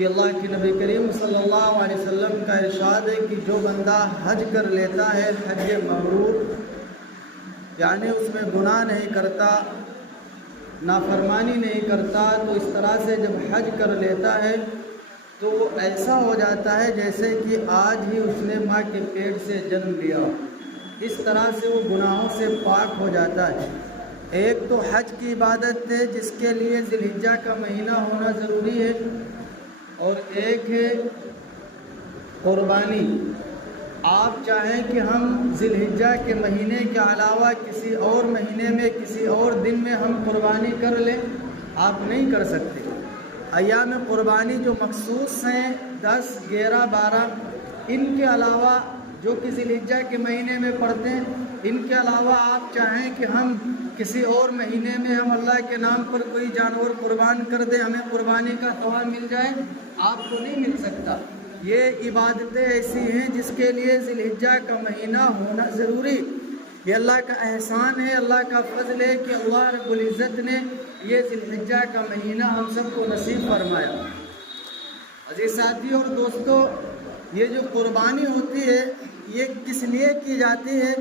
کہ اللہ کے نبی کریم صلی اللہ علیہ وسلم کا ارشاد ہے کہ جو بندہ حج کر لیتا ہے حج مبرور، یعنی اس میں گناہ نہیں کرتا، نافرمانی نہیں کرتا، تو اس طرح سے جب حج کر لیتا ہے تو وہ ایسا ہو جاتا ہے جیسے کہ آج ہی اس نے ماں کے پیٹ سے جنم لیا، اس طرح سے وہ گناہوں سے پاک ہو جاتا ہے۔ ایک تو حج کی عبادت ہے جس کے لیے ذی الحجہ کا مہینہ ہونا ضروری ہے، اور ایک ہے قربانی۔ آپ چاہیں کہ ہم ذی الحجہ کے مہینے کے علاوہ کسی اور مہینے میں کسی اور دن میں ہم قربانی کر لیں، آپ نہیں کر سکتے۔ ایام قربانی جو مخصوص ہیں 10، 11، 12، ان کے علاوہ جو کہ ذی الحجہ کے مہینے میں پڑتے ہیں، ان کے علاوہ آپ چاہیں کہ ہم کسی اور مہینے میں ہم اللہ کے نام پر کوئی جانور قربان کر دیں، ہمیں قربانی کا ثواب مل جائے، آپ کو نہیں مل سکتا۔ یہ عبادتیں ایسی ہیں جس کے لیے ذی الحجہ کا مہینہ ہونا ضروری۔ یہ اللہ کا احسان ہے، اللہ کا فضل ہے کہ اللہ رب العزت نے یہ ذی الحجہ کا مہینہ ہم سب کو نصیب فرمایا۔ عزیز ساتھی اور دوستو، یہ جو قربانی ہوتی ہے یہ کس لیے کی جاتی ہے،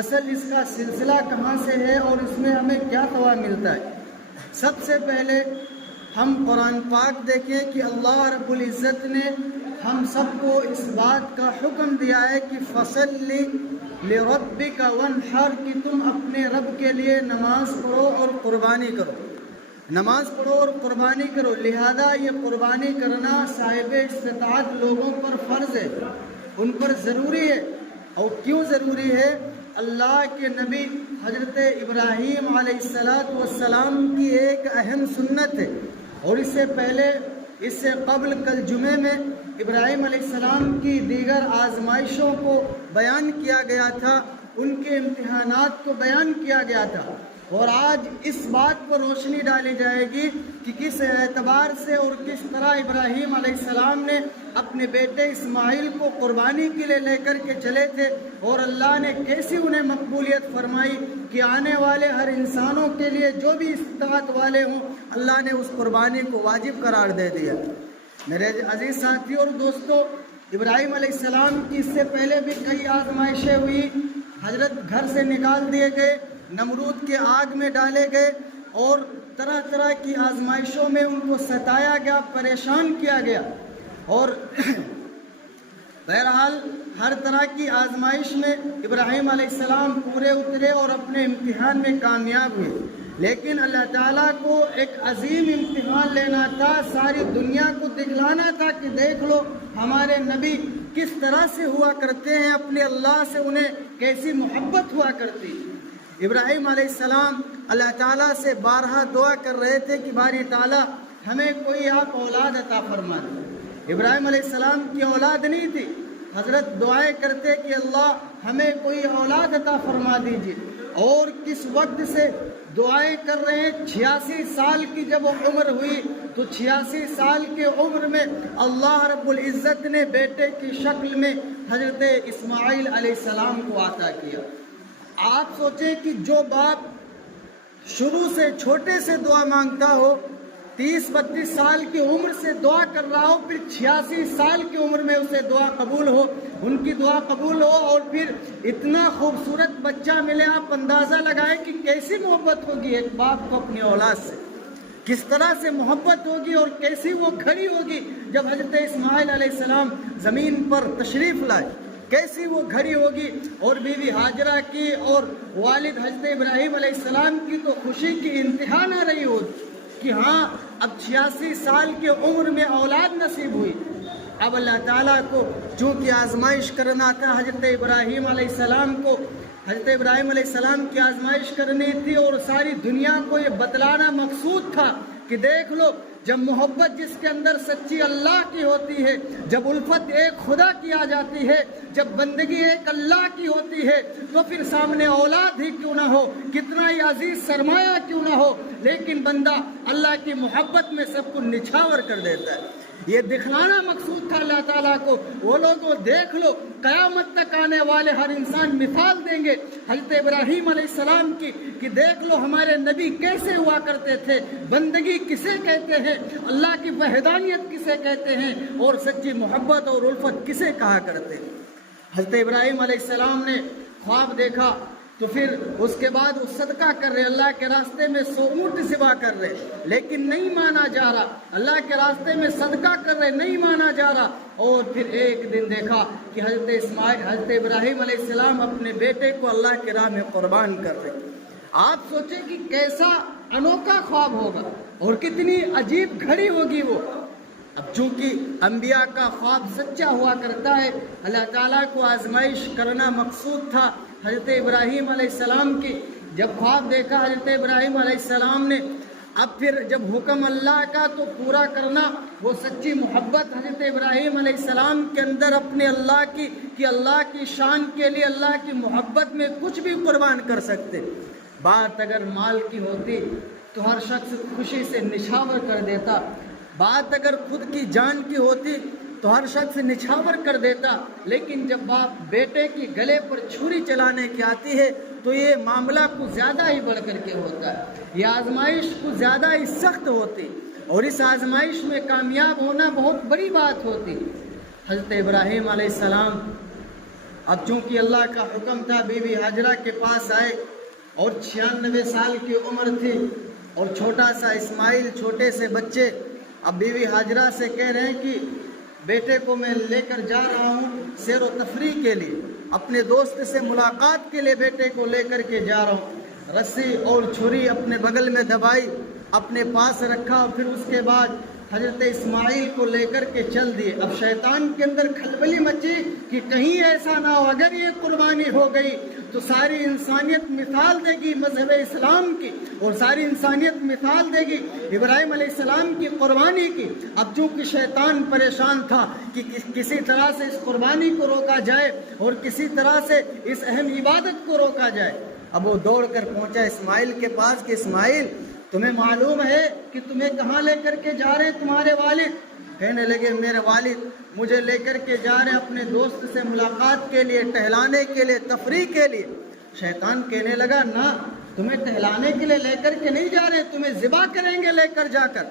اصل اس کا سلسلہ کہاں سے ہے اور اس میں ہمیں کیا ثواب ملتا ہے؟ سب سے پہلے ہم قرآن پاک دیکھیں کہ اللہ رب العزت نے ہم سب کو اس بات کا حکم دیا ہے کہ فَصَلِّ لِرَبِّكَ وَانْحَرْ، کہ تم اپنے رب کے لیے نماز پڑھو اور قربانی کرو، نماز پڑھو اور قربانی کرو۔ لہذا یہ قربانی کرنا صاحب استطاعت لوگوں پر فرض ہے، ان پر ضروری ہے۔ اور کیوں ضروری ہے؟ اللہ کے نبی حضرت ابراہیم علیہ السلام کی ایک اہم سنت ہے، اور اس سے پہلے، اس سے قبل کل جمعے میں ابراہیم علیہ السلام کی دیگر آزمائشوں کو بیان کیا گیا تھا، ان کے امتحانات کو بیان کیا گیا تھا، اور آج اس بات پر روشنی ڈالی جائے گی کہ کس اعتبار سے اور کس طرح ابراہیم علیہ السلام نے اپنے بیٹے اسماعیل کو قربانی کے لیے لے کر کے چلے تھے، اور اللہ نے کیسی انہیں مقبولیت فرمائی کہ آنے والے ہر انسانوں کے لیے جو بھی استطاعت والے ہوں، اللہ نے اس قربانی کو واجب قرار دے دیا۔ میرے عزیز ساتھی اور دوستو، ابراہیم علیہ السلام کی اس سے پہلے بھی کئی آزمائشیں ہوئی، حضرت گھر سے نکال دیے گئے، نمرود کے آگ میں ڈالے گئے، اور طرح طرح کی آزمائشوں میں ان کو ستایا گیا، پریشان کیا گیا، اور بہرحال ہر طرح کی آزمائش میں ابراہیم علیہ السلام پورے اترے اور اپنے امتحان میں کامیاب ہوئے۔ لیکن اللہ تعالیٰ کو ایک عظیم امتحان لینا تھا، ساری دنیا کو دکھلانا تھا کہ دیکھ لو ہمارے نبی کس طرح سے ہوا کرتے ہیں، اپنے اللہ سے انہیں کیسی محبت ہوا کرتی۔ ابراہیم علیہ السلام اللہ تعالیٰ سے بارہا دعا کر رہے تھے کہ باری تعالیٰ ہمیں کوئی آپ اولاد عطا فرما دیں۔ ابراہیم علیہ السلام کی اولاد نہیں تھی، حضرت دعائیں کرتے کہ اللہ ہمیں کوئی اولاد عطا فرما دیجیے، اور کس وقت سے دعائیں کر رہے ہیں؟ 86 سال کی جب وہ عمر ہوئی تو 86 سال کے عمر میں اللہ رب العزت نے بیٹے کی شکل میں حضرت اسماعیل علیہ السلام کو عطا کیا۔ آپ سوچیں کہ جو باپ شروع سے چھوٹے سے دعا مانگتا ہو، 30-32 سال کی عمر سے دعا کر رہا ہو، پھر 86 سال کی عمر میں اسے دعا قبول ہو، ان کی دعا قبول ہو، اور پھر اتنا خوبصورت بچہ ملے، آپ اندازہ لگائیں کہ کیسی محبت ہوگی ایک باپ کو اپنی اولاد سے، کس طرح سے محبت ہوگی اور کیسی وہ گھڑی ہوگی جب حضرت اسماعیل علیہ السلام زمین پر تشریف لائے، کیسی وہ گھڑی ہوگی۔ اور بیوی ہاجرہ کی اور والد حضرت ابراہیم علیہ السلام کی تو خوشی کی انتہا نہ رہی ہوگی کہ ہاں اب 86 سال کی عمر میں اولاد نصیب ہوئی۔ اب اللہ تعالیٰ کو چونکہ آزمائش کرنا تھا حضرت ابراہیم علیہ السلام کو، حضرت ابراہیم علیہ السلام کی آزمائش کرنی تھی، اور ساری دنیا کو یہ بتلانا مقصود تھا کہ دیکھ لو جب محبت جس کے اندر سچی اللہ کی ہوتی ہے، جب الفت ایک خدا کی آ جاتی ہے، جب بندگی ایک اللہ کی ہوتی ہے، تو پھر سامنے اولاد ہی کیوں نہ ہو، کتنا ہی عزیز سرمایہ کیوں نہ ہو، لیکن بندہ اللہ کی محبت میں سب کو نچھاور کر دیتا ہے۔ یہ دکھلانا مقصود تھا اللہ تعالیٰ کو، وہ لوگوں دیکھ لو، قیامت تک آنے والے ہر انسان مثال دیں گے حضرت ابراہیم علیہ السلام کی کہ دیکھ لو ہمارے نبی کیسے ہوا کرتے تھے، بندگی کسے کہتے ہیں، اللہ کی وحدانیت کسے کہتے ہیں، اور سچی محبت اور الفت کسے کہا کرتے ہیں۔ حضرت ابراہیم علیہ السلام نے خواب دیکھا تو پھر اس کے بعد وہ صدقہ کر رہے، اللہ کے راستے میں 100 اونٹ ذبح کر رہے، لیکن نہیں مانا جا رہا، اللہ کے راستے میں صدقہ کر رہے، نہیں مانا جا رہا۔ اور پھر ایک دن دیکھا کہ حضرت ابراہیم علیہ السلام اپنے بیٹے کو اللہ کی راہ میں قربان کر رہے۔ آپ سوچیں کہ کیسا انوکھا خواب ہوگا اور کتنی عجیب گھڑی ہوگی وہ۔ اب چونکہ انبیاء کا خواب سچا ہوا کرتا ہے، اللہ تعالیٰ کو آزمائش کرنا مقصود تھا حضرت ابراہیم علیہ السلام کی۔ جب خواب دیکھا حضرت ابراہیم علیہ السلام نے، اب پھر جب حکم اللہ کا تو پورا کرنا، وہ سچی محبت حضرت ابراہیم علیہ السلام کے اندر اپنے اللہ کی کہ اللہ کی شان کے لیے اللہ کی محبت میں کچھ بھی قربان کر سکتے۔ بات اگر مال کی ہوتی تو ہر شخص خوشی سے نچھاور کر دیتا، بات اگر خود کی جان کی ہوتی تو ہر شخص نچھاور کر دیتا، لیکن جب باپ بیٹے کی گلے پر چھری چلانے کی آتی ہے تو یہ معاملہ کچھ زیادہ ہی بڑھ کر کے ہوتا ہے، یہ آزمائش کچھ زیادہ ہی سخت ہوتی، اور اس آزمائش میں کامیاب ہونا بہت بڑی بات ہوتی۔ حضرت ابراہیم علیہ السلام اب چونکہ اللہ کا حکم تھا، بی بی ہاجرہ کے پاس آئے اور 96 سال کی عمر تھی اور چھوٹا سا اسماعیل، چھوٹے سے بچے۔ اب بی بی ہاجرہ سے کہہ رہے ہیں کہ بیٹے کو میں لے کر جا رہا ہوں سیر و تفریح کے لیے، اپنے دوست سے ملاقات کے لیے بیٹے کو لے کر کے جا رہا ہوں۔ رسی اور چھری اپنے بغل میں دبائی، اپنے پاس رکھا، اور پھر اس کے بعد حضرت اسماعیل کو لے کر کے چل دیے۔ اب شیطان کے اندر کھلبلی مچی کہ کہیں ایسا نہ ہو، اگر یہ قربانی ہو گئی تو ساری انسانیت مثال دے گی مذہب اسلام کی، اور ساری انسانیت مثال دے گی ابراہیم علیہ السلام کی قربانی کی۔ اب چونکہ شیطان پریشان تھا کہ کسی طرح سے اس قربانی کو روکا جائے اور کسی طرح سے اس اہم عبادت کو روکا جائے۔ اب وہ دوڑ کر پہنچا اسماعیل کے پاس کہ اسماعیل، تمہیں معلوم ہے کہ تمہیں کہاں لے کر کے جا رہے ہیں تمہارے والد؟ کہنے لگے میرے والد مجھے لے کر کے جا رہے ہیں اپنے دوست سے ملاقات کے لیے، ٹہلانے کے لیے، تفریح کے لیے۔ شیطان کہنے لگا نہ، تمہیں ٹہلانے کے لیے لے کر کے نہیں جا رہے، تمہیں ذبح کریں گے لے کر جا کر۔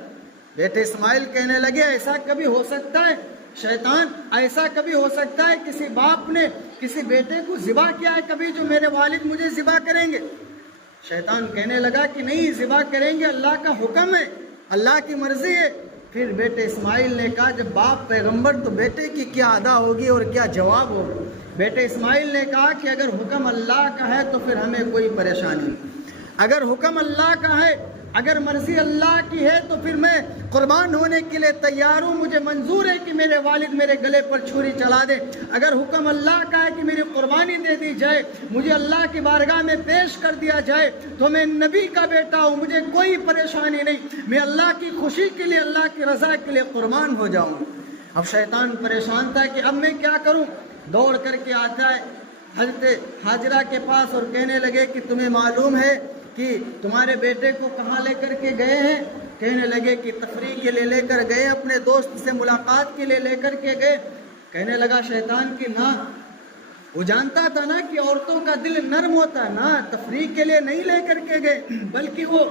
بیٹے اسماعیل کہنے لگے ایسا کبھی ہو سکتا ہے شیطان، ایسا کبھی ہو سکتا ہے کسی باپ نے کسی بیٹے کو ذبح کیا ہے کبھی جو میرے والد مجھے ذبح کریں گے؟ شیطان کہنے لگا کہ نہیں، ذبح کریں گے، اللہ کا حکم ہے، اللہ کی مرضی ہے۔ پھر بیٹے اسماعیل نے کہا جب باپ پیغمبر تو بیٹے کی کیا ادا ہوگی اور کیا جواب ہوگا؟ بیٹے اسماعیل نے کہا کہ اگر حکم اللہ کا ہے تو پھر ہمیں کوئی پریشانی نہیں، اگر حکم اللہ کا ہے، اگر مرضی اللہ کی ہے تو پھر میں قربان ہونے کے لیے تیار ہوں، مجھے منظور ہے کہ میرے والد میرے گلے پر چھری چلا دے۔ اگر حکم اللہ کا ہے کہ میری قربانی دے دی جائے، مجھے اللہ کی بارگاہ میں پیش کر دیا جائے، تو میں نبی کا بیٹا ہوں، مجھے کوئی پریشانی نہیں، میں اللہ کی خوشی کے لیے، اللہ کی رضا کے لیے قربان ہو جاؤں۔ اب شیطان پریشان تھا کہ اب میں کیا کروں، دوڑ کر کے آتا ہے حضرت ہاجرہ کے پاس اور کہنے لگے کہ تمہیں معلوم ہے کہ تمہارے بیٹے کو کہاں لے کر کے گئے ہیں؟ کہنے لگے کہ تفریح کے لیے لے کر گئے، اپنے دوست سے ملاقات کے لیے لے کر کے گئے۔ کہنے لگا شیطان کہ نہ، وہ جانتا تھا نا کہ عورتوں کا دل نرم ہوتا ہے، نہ تفریح کے لیے نہیں لے کر کے گئے، بلکہ وہ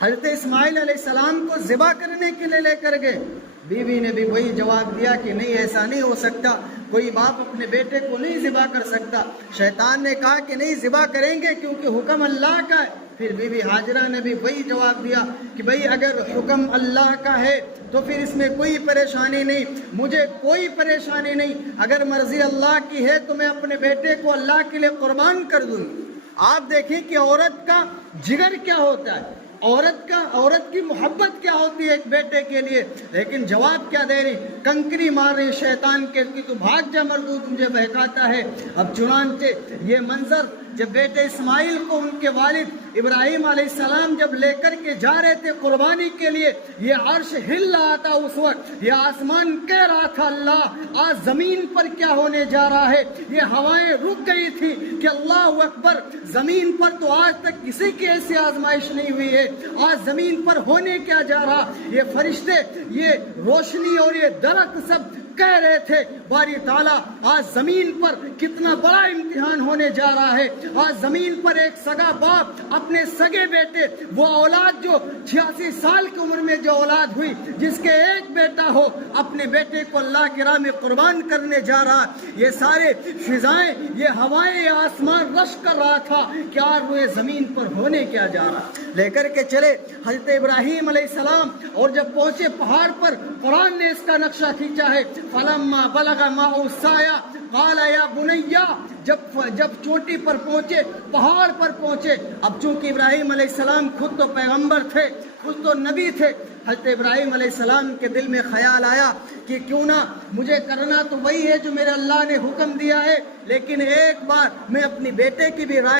حضرت اسماعیل علیہ السلام کو ذبح کرنے کے لیے لے کر گئے۔ بیوی نے بھی وہی جواب دیا کہ نہیں، ایسا نہیں ہو سکتا، کوئی باپ اپنے بیٹے کو نہیں ذبح کر سکتا۔ شیطان نے کہا کہ نہیں، ذبح کریں گے کیونکہ حکم اللہ کا ہے۔ پھر بی بی ہاجرہ نے بھی وہی جواب دیا کہ بھئی اگر حکم اللہ کا ہے تو پھر اس میں کوئی پریشانی نہیں، مجھے کوئی پریشانی نہیں، اگر مرضی اللہ کی ہے تو میں اپنے بیٹے کو اللہ کے لیے قربان کر دوں گی۔ آپ دیکھیں کہ عورت کا جگر کیا ہوتا ہے، عورت کی محبت کیا ہوتی ہے ایک بیٹے کے لیے، لیکن جواب کیا دے رہی، کنکری مار رہی شیطان کے کہ تو بھاگ جا مردود، مجھے بہکاتا ہے۔ اب چنانچہ یہ منظر جب بیٹے اسماعیل کو ان کے والد ابراہیم علیہ السلام جب لے کر کے جا رہے تھے قربانی کے لیے، یہ عرش ہل رہا تھا اس وقت، یہ آسمان کہہ رہا تھا اللہ آج زمین پر کیا ہونے جا رہا ہے، یہ ہوائیں رک گئی تھی کہ اللہ اکبر، زمین پر تو آج تک کسی کی ایسی آزمائش نہیں ہوئی ہے، آج زمین پر ہونے کیا جا رہا، یہ فرشتے، یہ روشنی اور یہ درخت سب کہہ رہے تھے باری تعالیٰ آج زمین پر کتنا بڑا امتحان ہونے جا رہا ہے، آج زمین پر ایک سگا باپ اپنے سگے بیٹے، وہ اولاد جو 86 سال کی عمر میں جو اولاد ہوئی جس کے ایک بیٹا ہو، اپنے بیٹے کو اللہ کی راہ میں قربان کرنے جا رہا، یہ سارے فضائیں، یہ ہوائیں، یہ آسمان رش کر رہا تھا کہ آج وہ زمین پر ہونے کیا جا رہا، لے کر کے چلے حضرت ابراہیم علیہ السلام، اور جب پہنچے پہاڑ پر، قرآن نے اس کا نقشہ کھینچا ہے، فلما بلغ معه السعي قال يا بني، جب چوٹی پر پہنچے، پہاڑ پر پہنچے، اب چونکہ ابراہیم علیہ السلام خود تو پیغمبر تھے، خود تو نبی تھے، حضرت ابراہیم علیہ السلام کے دل میں خیال آیا کہ کیوں نہ مجھے کرنا تو وہی ہے جو میرے اللہ نے حکم دیا ہے، لیکن ایک بار میں اپنی بیٹے کی بھی رائے